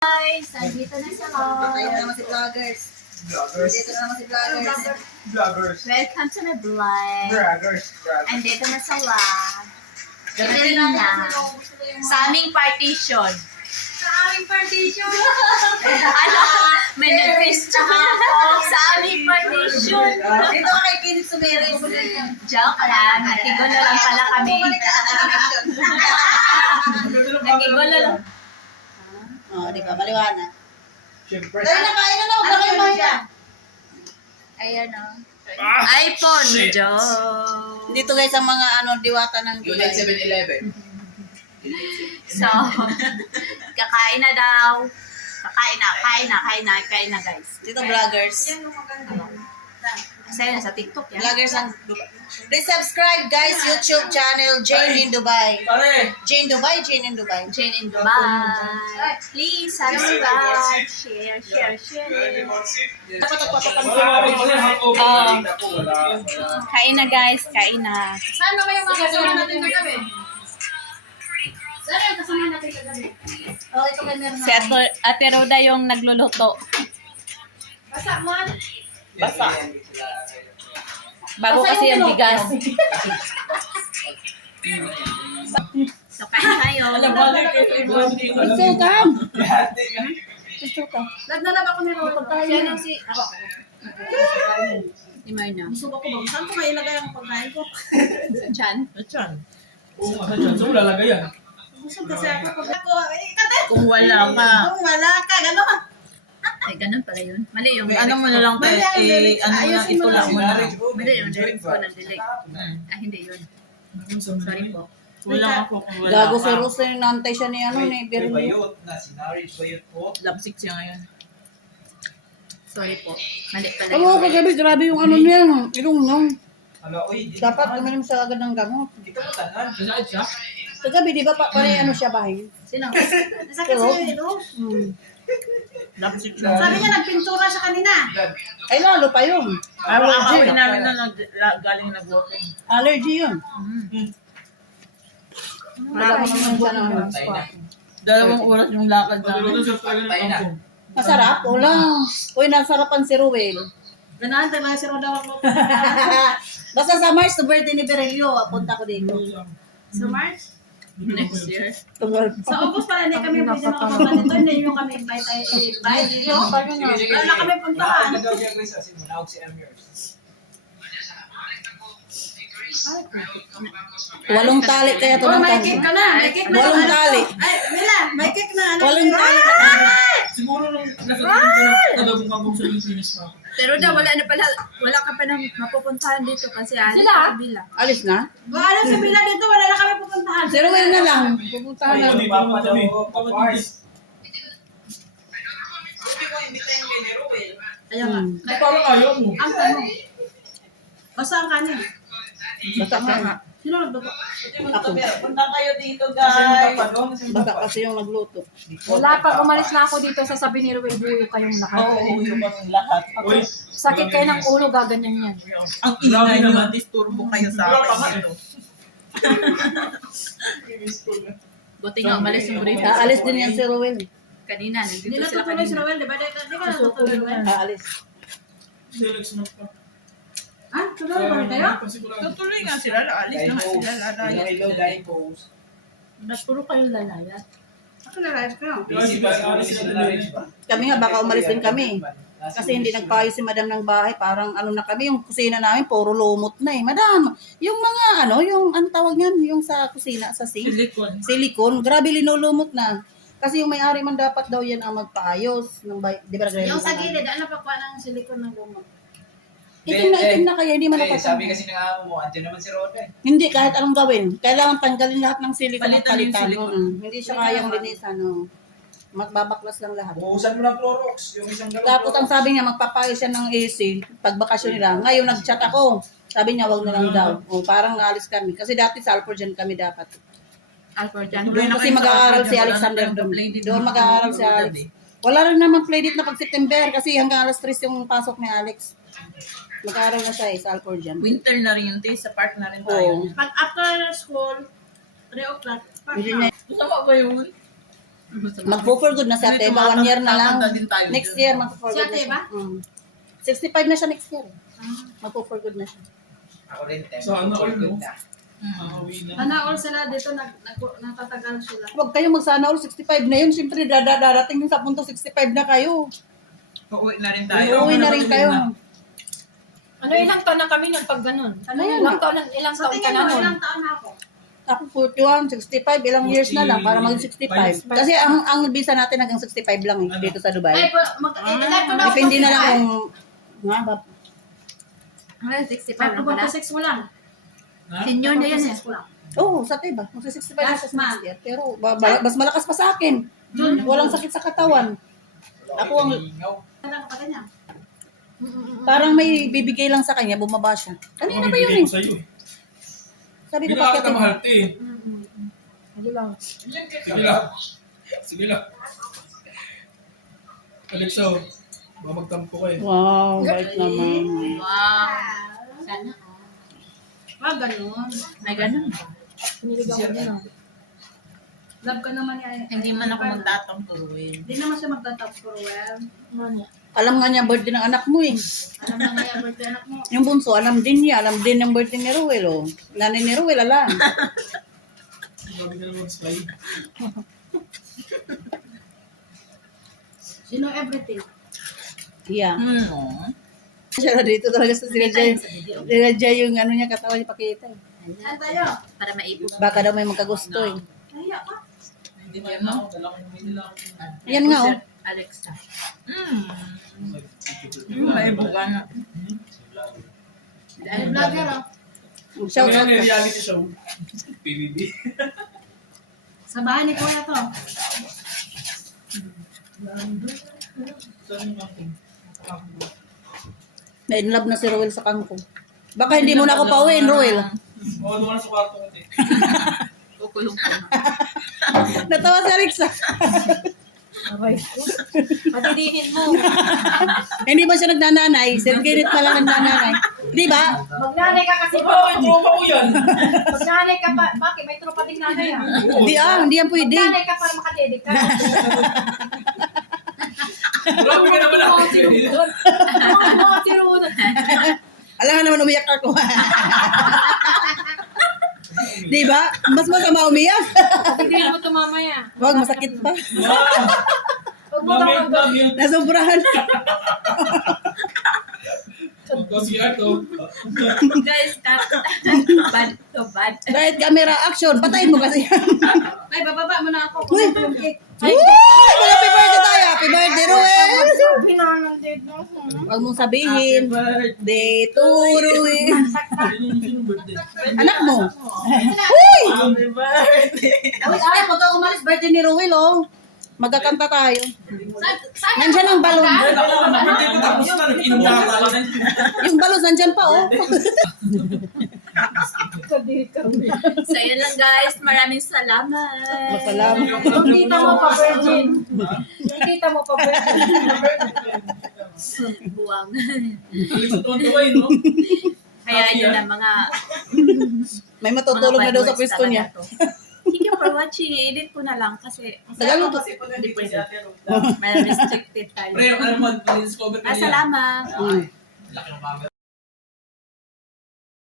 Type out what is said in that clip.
Guys, nandito na sa Tayo na naman si vloggers. Dito na naman si vloggers. Welcome to my vlog. Braggers. Andito na sa lab. Ito na. Sa aming partition. Ano? May nag-picture sa aming partition. Dito ka kay Kinit Sumeres. Joke lang. Nakigulo lang pala kami. Nakigulo lang. Oh, di ba? Maliwanag. Siyempre. Dahil na kain na na. Huwag na kayo maya. Ayan o. iPhone. Joke. Dito guys ang mga diwata ng Unit 7-Eleven. So, kakain na daw. Kain na guys. Dito vloggers. Kasi na sa TikTok yan. Vloggers ang Dubai. Please subscribe guys YouTube channel Jane in Dubai. Pare! Jane Dubai. Jane in Dubai. Please subscribe, share. Kain na guys, kain na. Saan na kayo makasama natin kagabi? Saan yung kasama natin kagabi? Oh, ito kay meron Si Ate Roda yung nagluluto. Basta man. Basta. Bago kasi yung bigas. So, kain tayo. Ito kam. Nagdalab ako ni Rolo. Siya si... Ako. Di Marna. Gusto ko ba? Saan ko mailagay ang pagkain ko? Chan. Saan? Oo nga, saan? Saan mo lalagay yan? Gusto kasi ako pag ako... Kate! Kung wala ka. Kung wala ka, gano'n. Ay, ganun pala yun. Mali yung Ano mo na lang tayo, Ayusin mo itula lang. mo na lang. Mali yung lyrics ko ng delay. Ah, hindi yun. Sorry po. Wala ako kung wala Gago ka. si Rose na nantay siya ni ni Beryl. Bayot na sinari, bayot po. Lapsik siya ngayon. Sorry po. Mali pala Oo, yun. kagabi grabe yung niya. Ilong no. Ala, uy, di Dapat uminom siya agad ng gamot. Di ka matanan. Saan siya? Kagabi di ba panay ano siya bahay? Sino? Nasakit siya yun, no? Lapsik siya. Sabi niya, nagpintura siya kanina. Ay lalo pa yun. Ako namin na galing nag-walking. Allergy yun. Wala ko naman siya ng ano. Patay na. 2 oras yung lakad namin. Patay na. Masarap? Wala. Uy, nasarapan si Ruel. Ganahan tayo lang si Roda ako. Basta sa March, to birthday ni Berelio, punta ko dito. Sa March? Next year. Tunggal. Sa August pala hindi kami pwede makapunta nito. Hindi nyo kami invite. Wala kami puntahan. Nagaw siya, Chris, kasi manawag si Amir. Walong tali kaya ito Oh, ng may cake ka na. May cake na. Walong tali. Ay, Mila, may cake na. Walong tali. Siguro nung nagagumagong sa Pilipinas pa ako. Pero daw, wala ka pa nang mapupuntahan dito kasi sila kabila. Alis na? Wala si Mila dito. Wala na kami pupuntahan. Si Ruel na lang. Pupuntahan na. Ay, Papa daw, Pars. Ayan nga. Parang ayaw mo. Ang tanong. Basta ang kanin. Basta nga. Sino nagbago? Ako. Punta kayo dito, Kasi nung guys. tapadon, Basta kasi yung nagluto. Wala pa, umalis na ako dito, sasabihin ni Ruel, buyo kayong lahat. Oo, yung kaming lahat. Uy, Sakit kayo ng ulo, gaganyan yan. Ang ingay naman, disturbo kayo sa akin dito. Buti nga, umalis yung burrito. Aalis din yan si Ruel. Kanina, Hindi nandito sila natutuloy si kanina. Roel, di ba? Di ka natutuloy, Roel. Aalis. Felix mo pa. Ha? Tuloy ba rin kayo? Tutuloy nga sila, alis na nga sila, lalaya. Hello, Dipos. Puro kayong lalayat. Ako na live ko. Busy ba? Alis sila na rin ba? Kami nga baka umalis din kami. Kasi hindi nagpaayos si madam ng bahay. Parang ano na kami, yung kusina namin, puro lumot na eh. Madam, yung mga yung ano tawag yan, yung sa kusina, sa sink. Silikon. Silicone, grabe linulumot na. Kasi yung may-ari man dapat daw yan ang magpaayos. Ng di ba Yung sa gilid, ano pa pa ng silikon ng lumot? Itim na itim na kaya, hindi man Eh, sabi napatanggal. kasi ng amo mo, antin naman si Roda eh. Hindi, kahit anong gawin. Kailangan tanggalin lahat ng silicone at Palitan yung palitan. silicone. Hindi siya kayang linisan. Magbabaklas lang lahat. Buhusan mo ng Clorox, yung isang galon. Tapos ang sabi niya, magpapayos siya ng AC pag bakasyon nila. Ngayon nag-chat ako. Sabi niya, wag na lang daw. O, parang naalis kami. Kasi dati sa Alfred dyan kami dapat. Alfred dyan. Doon kasi mag-aaral si Alexander doon. Doon mag-aaral si Alex. Wala rin naman playdate na pag September kasi hanggang alas 3 yung pasok ni Alex. Mag-aaral na siya sa Alfred dyan. Winter na rin yun, sa park na rin Oo. tayo. Pag after school, 3 o'clock, Hindi na Gusto mo ba yun? Mag-for good na si Ate Eva. 1 year na lang. Tatanda din tayo Next dyan. year, mag-for Si good Ate na siya. Eva? 65 na siya next year. Mag-for good na siya. Ako rin, te. So, ano, For ano? good na. Nakauwi na. Sana all sila dito, natatagal sila. Huwag kayo magsana all 65 na yun. Siyempre, darating din sa punto 65 na kayo. Uuwi na rin tayo. Uuwi na rin kayo. Ano, ilang taon na kami nagpag ganun? Ano yan? Ilang Sa taon ka tingin na mo, nun? ilang taon na ako? Ako 41, 65, ilang years na lang para maging 65. Kasi ang visa natin hanggang 65 lang dito sa Dubai. Ay, ilan ko na ako? Depende na lang kung... Nga ba? Ay, 65 na pala. 46 mo lang. Senior na yan eh. 46 mo lang. Oo, sa tiba. Magsa 65 na Last siya sa next month. year. Pero mas malakas pa sa akin. Walang sakit sa katawan. Ako ang... Ano ka pa niya? Parang may bibigay lang sa kanya, bumaba siya. Kanina ba yun eh? Sa'yo eh. Sabi ko Hindi na bakit kita mahal, te. Hindi lang. Sige lang. Sige lang. Alexa, mamagtampo ka eh. Wow, right naman. Wow. Sana. Ganun. May ganun ba? Piniligaw ko din. Love ka naman niya. Hindi man ako magtatampo eh. Hindi naman siya magtatap for well. Alam nga niya birthday ng anak mo eh. Alam na nga yung birthday anak mo. Yung bunso, alam din niya. Alam din ng birthday ni Ruel oh. Nanay ni Ruel, alam. Sabi ka naman slide. You know everything. Yeah. Hmm. Siya na dito talaga sa sinadya yung ano niya, katawan niya pakita eh. Saan tayo? Para maipos. Baka daw may magkagusto eh. Nahiya ka. Hindi ba yan ako? Dala ko yung lang. Ayan nga oh. Alexa. May buka na. Ay, vlogger oh. Shout out Ano yan, ka. reality show. PBB. Sa bahay ni Kuya to. Saan yung kangkong? Na-inlove na si Ruel sa kangkong. Baka hindi mo na ako pauwiin, Ruel. Oo, doon ka na sa kwarto ko, te. Kukulong ko. Natawa si Alexa. Aray ko. Patidihin mo. Hindi ba siya nagnananay? Serginit pa lang nagnananay. Di ba? Magnanay ka kasi po. Bakit tropa ko yan? Magnanay ka pa. Bakit? May tropa din nanay ah. Hindi yan pwede. Magnanay ka para makatedit ka. Grabe ka naman ako. Mga tiruna. Alam nga naman umiyak ako. Di ba? Mas masama umiyak. Tignan mo ito mamaya. Wag, masakit pa. Huwag mo Mamit lang lang yun. Nasobrahan. Sige ako. Guys, cut. Bad to bad. Right camera action. Patayin mo kasi yan. Ay, bababa mo na ako. Uy! Kumain yung cake. Uy! Happy birthday tayo! Happy birthday, Ruel! pinanandid mo. Huwag mong sabihin. Day to Ruel. Sino birthday? Anak mo. Uy! Happy birthday. Ay, pagka umalis, birthday ni Ruel, oh. Magkakanta tayo. Saan? Nandyan ang balon. Ay, ako, birthday ko tapos na. Nag-inom na ako. Yung balon, nandyan pa, oh. So, yun lang guys. Maraming salamat. Masalamat. Nakita mo pa virgin. Nakita mo pa virgin. Buwang. Alis sa tuwan-tuwa eh, no? Kaya yun ang mga May matutulog na daw sa bad words pwesto niya. talaga to. Thank you for watching. Edit ko na lang kasi Tagalog. hindi pwede. May restricted tayo. Pre, ano man, discover ko niya. Salamat. Mm. Laki ng camera.